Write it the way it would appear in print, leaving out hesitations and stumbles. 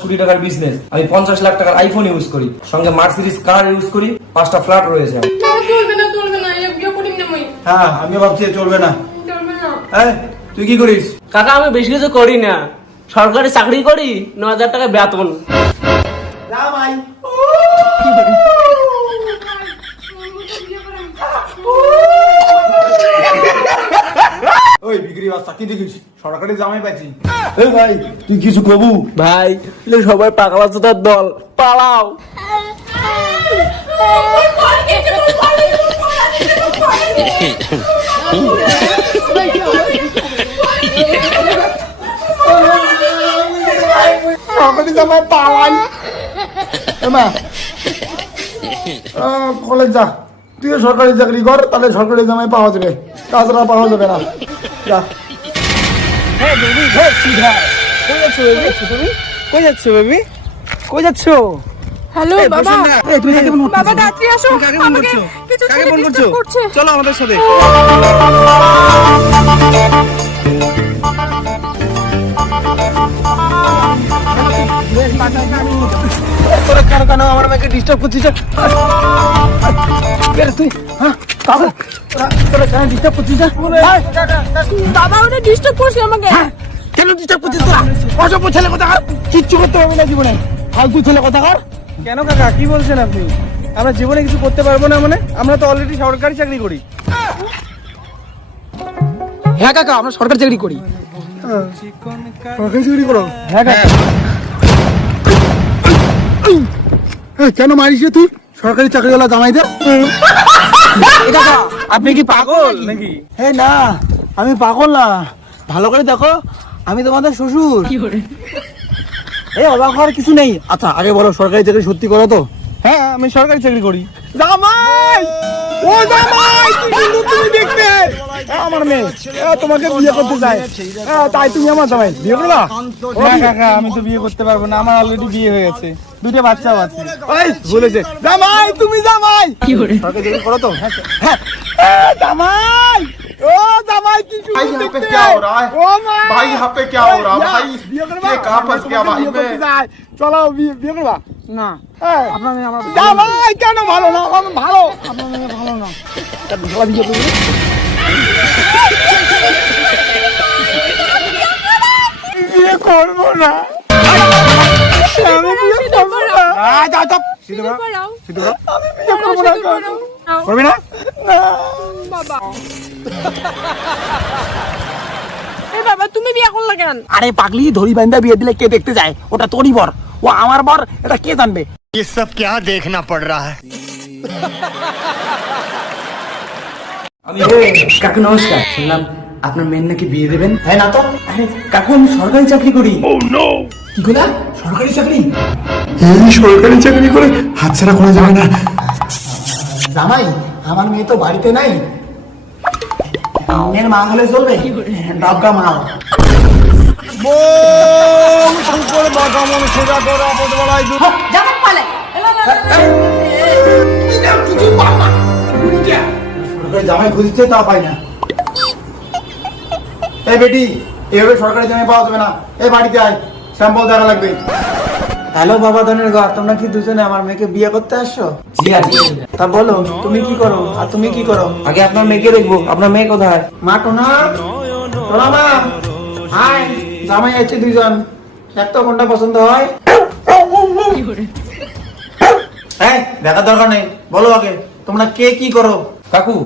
কোটি টাকার বিজনেস, আমি 50 লাখ টাকার আইফোন ইউজ করি, সঙ্গে মার্সিডিজ কার ইউজ করি, 5টা ফ্ল্যাট রয়েছে। হ্যাঁ আমিও ভাবছি চলবে না। তুই কি করিস? কাকা আমি বেশি কিছু করি না, সরকারি চাকরি করি, 9,000 টাকা বেতন। ওই বিক্রি বাচ্চা কি দেখিস? সরকারি জামাই পাইছি। এই ভাই তুই কিছু কবু? ভাই সবাই পাগলা চোদার দল, পালাও। সরকারি জামাই পালাই। মা কলেজ যা, তুইও সরকারি চাকরি কর, তাহলে সরকারি জামাই পাওয়া যাবে, তাছাড়া পাওয়া যাবে না। যা। হ্যালো বাবা, বাবা তাড়াতাড়ি আসো, আমাকে কিছু ছেলে ডিস্টার্ব করছে। চলো আমাদের সাথে। তোরা কেন কেন আমার মেয়েকে ডিস্টার্ব করছিস? তুই হ্যাঁ কাকু, তোরা কেন ডিস্টার্ব করছিস? বাবা ওটা ডিস্টার্ব করছে আমাকে। কেন ডিস্টার্ব করছিস তোরা? অসভ্য ছেলে কোথাকার, কিচ্ছু করতে পারবো না জীবনে, ফালতু ছেলে কোথাকার। কেন কাকা কি বলছেন আপনি? আমরা জীবনে কিছু করতে পারবো না মানে? আমরা তো অলরেডি সরকারি চাকরি করি। হ্যাঁ কাকা, আমরা সরকারি চাকরি করি। সরকারি চাকরি করো? হ্যাঁ কাকা। কেন মারিস রে তুই সরকারি চাকরিওয়ালা জামাইদের? কাকা আপনি কি পাগল নাকি? হে না, আমি পাগল না, ভালো করে দেখো, আমি তোমাদের শ্বশুর। এই অবাক হওয়ার কিছু নেই। আচ্ছা আগে বলো, সরকারি চাকরি সত্যি করো তো? হ্যাঁ আমি সরকারি চাকরি করি। জামাই, ও জামাই, কি সুন্দর তুমি দেখতে। আমার মেয়ে তোমাকে বিয়ে করতে চায়, তাই তুমি আমার জামাই বিয়ে করবা? না কাকা আমি তো বিয়ে করতে পারবো না, আমার অলরেডি বিয়ে হয়ে গেছে, 2টা বাচ্চাও আছে। ওই বলেছে জামাই, তুমি জামাই সরকারি চাকরি করো তো? হ্যাঁ জামাই, ও জামাই কি भाई यहाँ पे क्या हो रहा है? भाई यहाँ पे क्या हो रहा है भाई? ये कहाँ फंस गया भाई मैं? চলো বিয়ে করবা না? আপনার মেয়ে আমার জামাই কেন ভালো না? আমার ভালো, আপনার মেয়ে ভালো না, বিয়ে করবো। বিয়ে করবো না, আমি বিয়ে করবো না। যাও যাও, সিধে করো, সিধে করো। আমি বিয়ে করবো না। করবি না? বাবা এই বাবা তুমি বিয়ে করলে কেন? আরে পাগলি, ধরি বান্ধা বিয়ে দিলে কে দেখতে যায়? ওটা তোরই বর, ও আমার বর, এটা কে জানবে? ये सब क्या देखना पड़ रहा है? কাকু নমস্কার, শুনলাম আপনার মেয়ের নাকি বিয়ে দেবেন। হ্যাঁ না তো, আরে কাকু আমি সরকারি চাকরি করি। কি কথা? সরকারি চাকরি? এই সরকারি চাকরি করে হাতছাড়া করা যাবে না। জামাই আমার মেয়ে তো বাড়িতে নাই, মেয়ের মা হলে চলবে? ডাবকা মাল। জামাই পালে সরকারি জামাই খুঁজছে, তা পাই না। এই বেটি, এভাবে সরকারি জামাই পাওয়া যাবে না, এই বাড়িতে আয়, স্যাম্পল দেখা লাগবে। হ্যালো বাবা ধনের ঘর, তোমরা কি দুজনে আমার মেয়েকে বিয়ে করতে আসছো? জি আছি। তা বলো তুমি কি করো আর তুমি কি করো? আগে আপনার মেয়েকে দেখবো। আপনার মেয়ে কোথায়? মা টোনা, টোনা মা, হাই, জামাই আছে দুইজন, একটা কোনটা পছন্দ হয়? এই দেখার দরকার নেই, বলো আগে তোমরা কে কি করো? কাকু